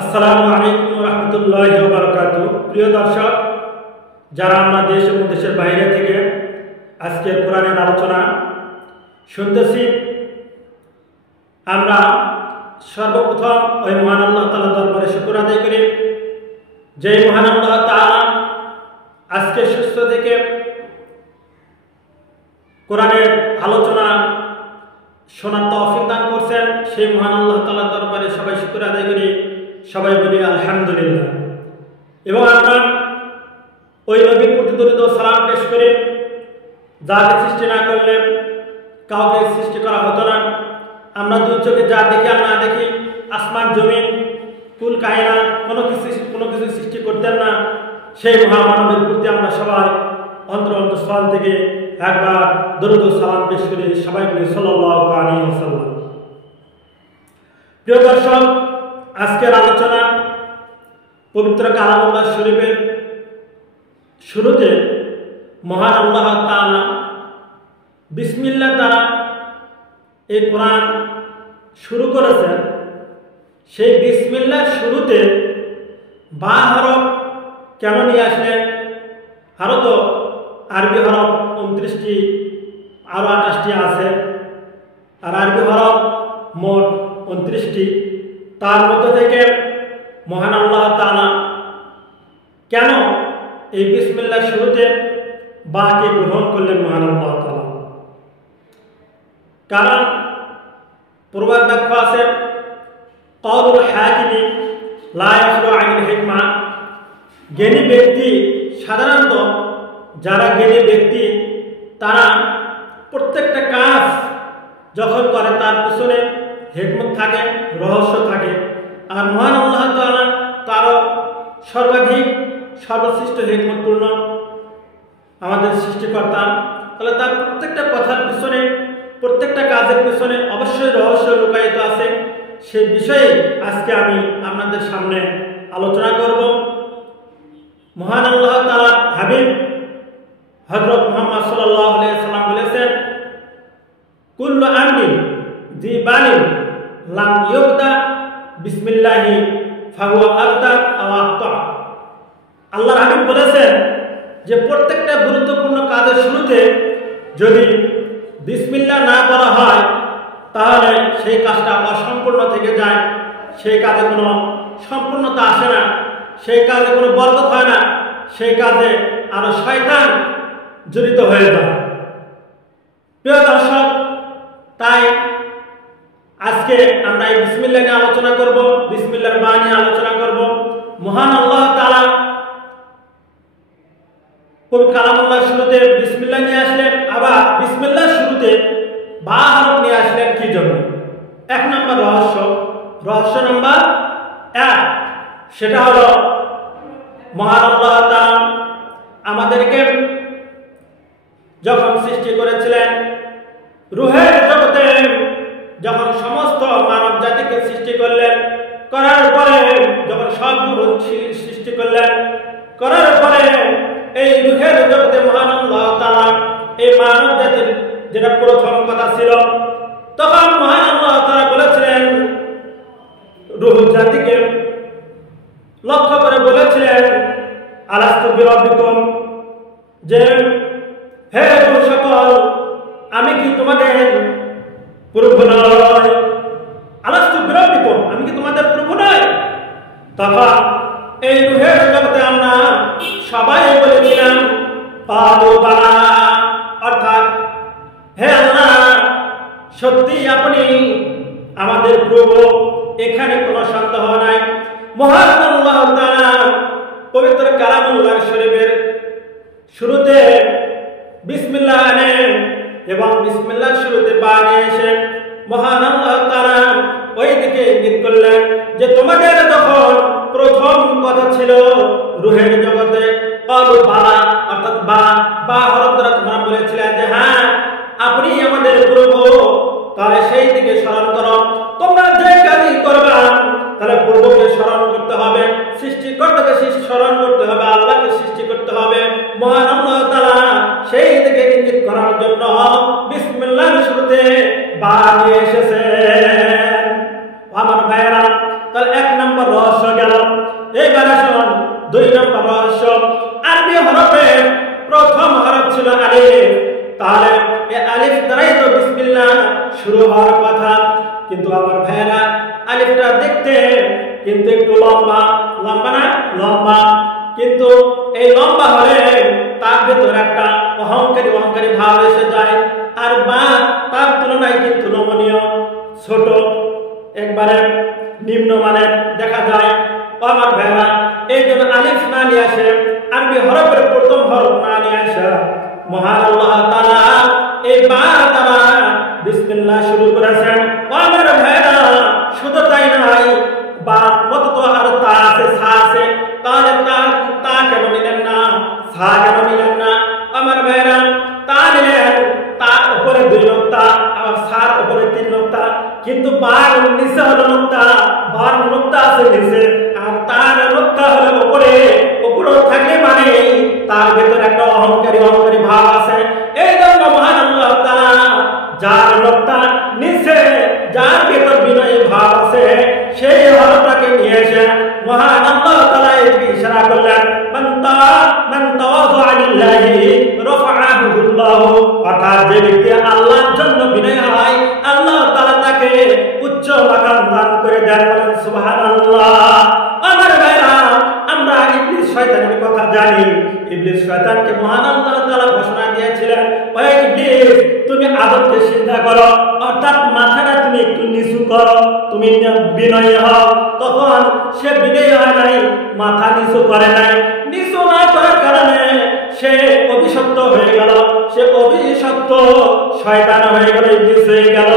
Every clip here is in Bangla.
আসসালামু আলাইকুম ওয়া রাহমাতুল্লাহি ওয়া বারাকাতুহু। প্রিয় দর্শক, যারা আমরা দেশ এবং দেশের বাইরে থেকে আজকের কোরআনের আলোচনা শুনতেছি, আমরা সর্বপ্রথম ওই মহান আল্লাহ তাআলার দরবারে শুকর আদায় করি, যে মহান আল্লাহ তাআলা আজকে সুস্থ থেকে কোরআনের আলোচনা শোনার তৌফিক দান করছেন। সেই মহান আল্লাহ তাআলার দরবারে সবাই শুকর আদায় করি, সবাই বলি আলহামদুলিল্লাহ। এবং আমরা ওই নবীর প্রতি দরুদ ও সালাম পেশ করি, যাকে সৃষ্টি না করলে কাউকে সৃষ্টি করা হতো না। আমরা দুই চোখে যা দেখি আর না দেখি, আসমান জমিন কুল কায়নাত কোনো কিছু সৃষ্টি করতেন না, সেই মহামানবের প্রতি আমরা সবাই অন্তঃস্থল থেকে একবার দরুদ ও সালাম পেশ করি, সবাই বলি সাল্লাল্লাহু আলাইহি ওয়াসাল্লাম। প্রিয় দর্শক, আজকের আলোচনা পবিত্র কালামুল্লাহ শরীফের শুরুতে মহান আল্লাহ তাআলা বিসমিল্লাহ দ্বারা এই কোরআন শুরু করেছেন। সেই বিসমিল্লাহ শুরুতে বা হরফ কেন নিয়ে আসলেন? আরও তো আরবি হরফ 29টি, আরও 28টি আছে, আর আরবি হরফ মোট 29টি। তার মধ্যে থেকে মহান আল্লাহ তাআলা কেন এই বিসমিল্লাহ শুরুতে বাকে গ্রহণ করলেন মহান আল্লাহ তাআলা? কারণ পূর্বের ব্যাখ্যা আছে, কওলুল হাকিমি লা ইয়াখলু আনিল হিকমা। জ্ঞানী ব্যক্তি, সাধারণত যারা জ্ঞানী ব্যক্তি, তারা প্রত্যেকটা কাজ যখন করে তার পিছনে হিকমত থাকে, রহস্য থাকে। আর মহান আল্লাহ তাআলা তারও সর্বাধিক সর্বশ্রেষ্ঠ হিকমতপূর্ণ আমাদের সৃষ্টিকর্তা। তাহলে তার প্রত্যেকটা কথার পিছনে, প্রত্যেকটা কাজের পিছনে অবশ্যই রহস্য লুকায়িত আছে। সেই বিষয়ে আজকে আমি আপনাদের সামনে আলোচনা করব। মহান আল্লাহ তাআলার হাবিব হযরত মুহাম্মদ সাল্লাল্লাহু আলাইহি ওয়াসাল্লাম বলেছেন, কুল্লু আমরিন জি বালিন লাম ইউবদা বিসমিল্লাহি ফাহুয়া আবতা আও আখতা। আল্লাহর হাবিব বলেছেন যে প্রত্যেকটা গুরুত্বপূর্ণ কাজের শুরুতে যদি বিসমিল্লাহ না বলা হয়, তাহলে সেই কাজটা অসম্পূর্ণ থেকে যায়, সেই কাজে কোনো সম্পূর্ণতা আসে না, সেই কাজে কোনো বরকত হয় না, সেই কাজে আরো শয়তান জড়িত হয়ে যায়। প্রিয় দর্শক, তাই আজকে আমরা এই বিসমিল্লাহ নিয়ে আলোচনা করব, বিসমিল্লাহর বা নিয়ে আলোচনা করব। মহান আল্লাহ তাআলা পবিত্র কালামুল্লাহ শুরুতে বিসমিল্লাহ নিয়ে আসলেন, আবার বিসমিল্লাহ শুরুতে বা হরফ নিয়ে আসলেন কি জন্য? এক নম্বর রহস্য নাম্বার 1, সেটা হলো মহান আল্লাহ তাআলা আমাদেরকে যখন সৃষ্টি করেছিলেন, রূহের জগতে যখন সমস্ত মানব জাতিকে সৃষ্টি করলেন, করার পরে যখন সব রূহ সৃষ্টি করলেন, করার পরে এই রূহের জগতে মহান আল্লাহ তাআলা এই মানব জাতির যেটা প্রথম কথা ছিল, তখন মহান আল্লাহ তাআলা বলেছিলেন, রূহ জাতিকে লক্ষ্য করে বলেছিলেন, আলাস্তু বিরাব্বিকুম, যে হে রূহ সকল, আমি কি তোমাদের প্রভু নয়? আলাস্তু বিরাব্বিকুম, আমি কি তোমাদের প্রভু নয়? তখন এই রূহের জগতে আমরা সবাই বলেছিলাম ক্বালু বালা, অর্থাৎ হে আল্লাহ, সত্যি আপনি আমাদের প্রভু, এখানে কোনো সন্দেহ নাই। মহান আল্লাহ তাআলা পবিত্র কালামুল্লাহ শরীফের শুরুতে বিসমিল্লাহ আনেন এবং বিসমিল্লাহ শুরুতে বা নিয়ে এসে মহান আল্লাহ তাআলা ওই দিকে ইঙ্গিত করলেন যে তোমাদের যখন প্রথম কথা ছিল রূহের জগতে ক্বালু বালা, অর্থাৎ বা হরফ দ্বারা তোমরা বলেছিলেন যে হ্যাঁ আপনি আমাদের প্রভু, তাহলে সেই দিকে স্মরণ করো। তোমরা যে কাজই করবা তাহলে প্রভুকে স্মরণ করতে হবে, সৃষ্টিকর্তাকে স্মরণ করতে হবে, আল্লাহকে সৃষ্টি করতে হবে। মহান আল্লাহ তাআলা সেই দিকে ইঙ্গিত করার জন্য বিসমিল্লাহর শুরুতে বা নিয়ে এসেছেন। আমার ভাইয়েরা, তাহলে এক নম্বর রহস্য আলিফটা দেখতে কিন্তু একটু লম্বা, লম্বা না লম্বা, কিন্তু এই লম্বা হলে তার ভেতর একটা অহংকারী অহংকারী ভাব এসে যায়। আর বা তার তুলনায় কিন্তু নমনীয়, ছোট, একবারে নিম্নমানের দেখা যায়। আমার ভাইরা, এই জন্য আলিফ না নিয়ে আসে, আরবি হরফের প্রথম হরফ না নিয়ে আসে, মহান আল্লাহ তাআলা এই বা দ্বারা বিসমিল্লাহ শুরু করেছেন। আমার ভাইরা, শুধু তাই নয়, বা মতো তো আর তা আছে, সা আছে, তাহলে তা কেন নিলেন না, সা কেন নিলেন না? আমার ভাইরা, তা নিলেন, তার উপরে 2 নোক্তা, আবার সার উপরে 3 নোক্তা, কিন্তু বার নিচে হলো নোক্তা, বার নোক্তা আছে নিচে, আর তার নোক্তা হলো উপরে। উপরে থাকে মানে তার ভেতর একটা অহংকারী অহংকারী ভাব আছে। এই জন্য মহান আল্লাহ তাআলা যার নোক্তা নিচে, যার ভেতর বিনয়ী ভাব আছে, সেই হরফটাকে নিয়ে এসে মহান আল্লাহ তাআলা একে ইশারা করলেন, মান তাওয়াযা লিল্লাহি রাফা'াহু আল্লাহ। অর্থাৎ যে ব্যক্তি আল্লাহর জন্য বিনয় হয়, আল্লাহ তাআলা তাকে উচ্চ মাকাম দান করে দেন। বলেন সুবহানাল্লাহ। আমার ভাইরা, আমরা ইবলিস শয়তানের কথা জানি। ইবলিস শয়তানকে মহান আল্লাহ তাআলা ঘোষণা দিয়েছিলেন, ও ইবলিস, তুমি আদমকে সিজদা করো, অর্থাৎ মাথাটা তুমি একটু নিচু করো, তুমি বিনয়ী হও। তখন সে বিনয়ী হয় নাই, মাথা নিচু করে নাই। নিচু না করার কারণে সে অভিশপ্ত হয়ে গেল, সে অভিশপ্ত শয়তান হয়ে গেল, ইবলিস হয়ে গেল।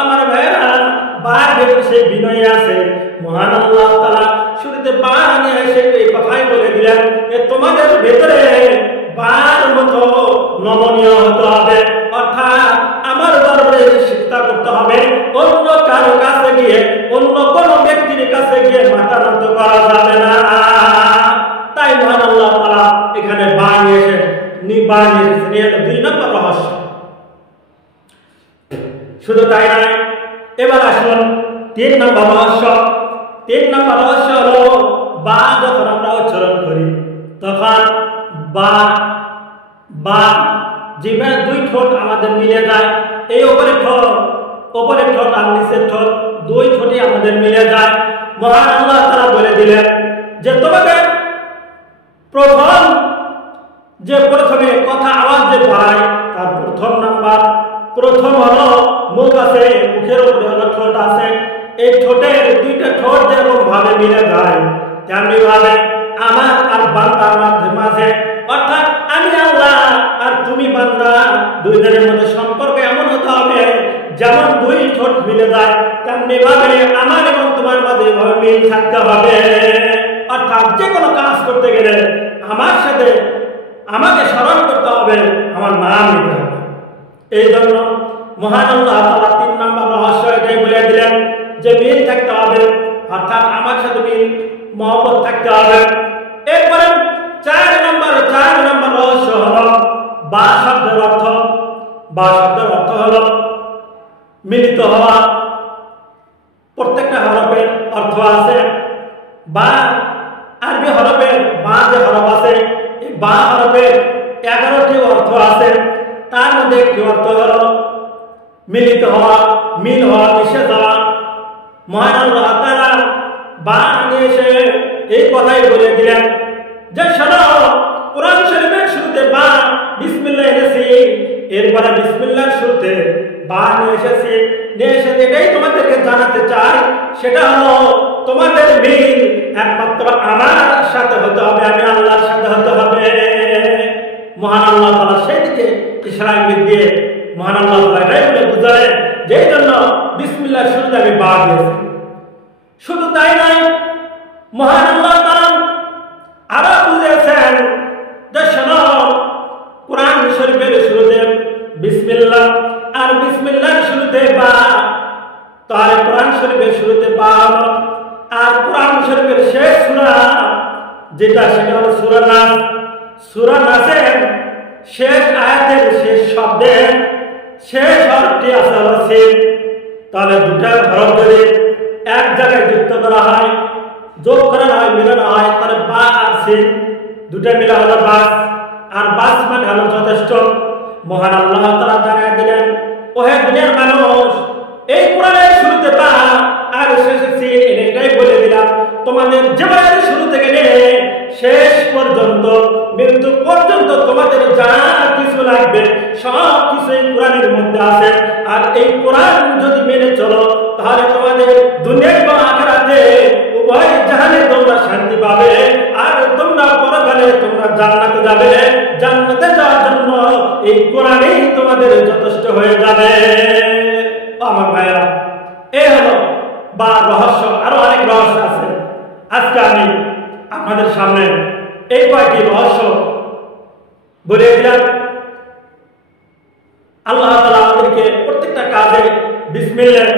আমার ভাইরা, বার ভেতর সে বিনয়ী আছে। মহান আল্লাহ তাআলা শুরুতে বা নিয়ে এসে এই কথাই বলে দিলেন যে তোমাদের ভেতরে বার মতো নমনীয় হতে হবে, অর্থাৎ আমার দরবারে শিক্ষা করতে হবে। অন্য কারো কাছে গিয়ে, অন্য কোন ব্যক্তির কাছে গিয়ে মাথা নত করা যাবে না। তাই মহান আল্লাহ তাআলা এখানে বা নিয়ে এসে নিয়ে 2 নম্বর রহস্য। শুধু তাই নয়, এবার আসুন 3 নম্বর রহস্য। 3 নম্বর রহস্য হলো, বা যখন আমরা উচ্চারণ করি তখন বা জিহ্বার 2 ঠোঁট আমাদের মিলে যায়। এই উপরের ঠোঁট আর নিচের ঠোঁট, 2 ঠোঁটই আমাদের মিলে যায়। মহান আল্লাহ তাআলা বলে দিলেন যে তোমাদের প্রথমে কথা আওয়াজ যে পায়, তার প্রথম হলো মুখ আছে, মুখের উপরে হলো ঠোঁট আছে। এই ঠোঁটের 2টা ঠোঁট যেরকম ভাবে মিলে যায়, তেমনি ভাবে আমার আর বান্দার মাঝে, অর্থাৎ আমি আল্লাহ আর তুমি বান্দা, 2 জনের মধ্যে সম্পর্ক এমন হতে হবে যেমন 2 ঠোঁট মিলে যায়, তেমনি ভাবে আমার এবং তোমার মাঝে এভাবে মিল থাকতে হবে। অর্থাৎ যে কোনো কাজ করতে গেলে আমার সাথে আমাকে স্মরণ করতে হবে, আমার নাম নিতে হবে। এই জন্য মহান আল্লাহ তাআলা 3 নম্বর রহস্য এটাই বলে দিলেন যে মিল থাকতে হবে, অর্থাৎ আমার সাথে মিল মহব্বত থাকতে হবে। এরপরে 4 নম্বর রহস্য হলো বা শব্দের অর্থ। বা শব্দের অর্থ হলো মিলিত হওয়া। প্রত্যেকটা হরফের অর্থ আছে। বা আরবি হরফের বা যে হরফ আছে, এই বা হরফের 11টি অর্থ আছে। তার মধ্যে একটি অর্থ হলো মিলিত হওয়া, মিল হওয়া, মিশে যাওয়া। মহান আল্লাহ তাআলা বা নিয়ে এসে এই কথাই বলে দিলেন যে শোনো, কোরআন শরীফের শুরুতে বা বিসমিল্লাহ এনেছি, এরপরে বিসমিল্লাহর শুরুতে বা নিয়ে এসেছি। এটাই তোমাদেরকে জানাতে চাই, সেটা হলো তোমাদের মিল একমাত্র আমার সাথে হতে হবে, আমি আল্লাহর সাথে হতে হবে। মহান আল্লাহ তাআলা সেই দিকে ইশারা ইঙ্গিত দিয়ে মহান আল্লাহ তাআলা এটাই বলে বুঝালেন, যেই জন্য বিসমিল্লাহর শুরুতে আমি বা দিয়েছি। শুধু তাই নয়, মহান আল্লাহ তাআলা আরো বুঝিয়েছেন যে শোনো, কোরআন শরীফের শুরুতে বিসমিল্লাহ আর বিসমিল্লাহর শুরুতে বা, তাহলে কোরআন শরীফের শুরুতে বা হলো। আর কোরআন শরীফের শেষ সূরা যেটা, সেটা হলো সূরা নাস। সূরা নাসের শেষ আয়াতের শেষ শব্দের শেষ হরফটি আছে হলো সিন। তাহলে 2টা হরফ যদি এক জায়গায় যুক্ত করা হয়, যোগ করা হয়, মিলানো হয়, তাহলে বা আর সিন 2টা মিলা হলো বাস। আর বাস মানে হলো যথেষ্ট। মহান আল্লাহ তাআলা জানিয়ে দিলেন, ওহে দুনিয়ার মানুষ, এই কোরআনের শুরুতে বা আর শেষে তোমাদের জীবনের শুরু থেকে নিয়ে শেষ পর্যন্ত মৃত্যু পর্যন্ত তোমাদের যা কিছু লাগবে সব কিছুই কোরআনের মধ্যে আছে। আর এই কোরআন যদি মেনে চলো তাহলে তোমাদের দুনিয়া এবং আখিরাতে উভয় জাহানে তোমরা শান্তি পাবে। আর তোমরা পরকালে তোমরা জান্নাতে যাবে। জান্নাতে যাওয়ার জন্য এই কোরআনই তোমাদের যথেষ্ট হয়ে যাবে। আমার ভাইরা, এই হলো বা রহস্য। আরো অনেক রহস্য আছে। আজকে আমি আপনাদের সামনে এই কয়েকটি রহস্য বলে দিলাম। আল্লাহ তাআলা আমাদেরকে প্রত্যেকটা কাজে বিসমিল্লাহ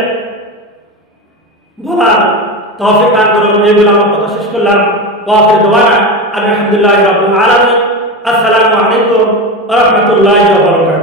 বলার তৌফিক দান করুন। এইগুলো আমার কথা শেষ করলাম। ওয়া আখিরু দাওয়ানা আলহামদুলিল্লাহি রাব্বিল আলামিন। আসসালামু আলাইকুম ওয়া রাহমাতুল্লাহি ওয়া বারাকাতুহু।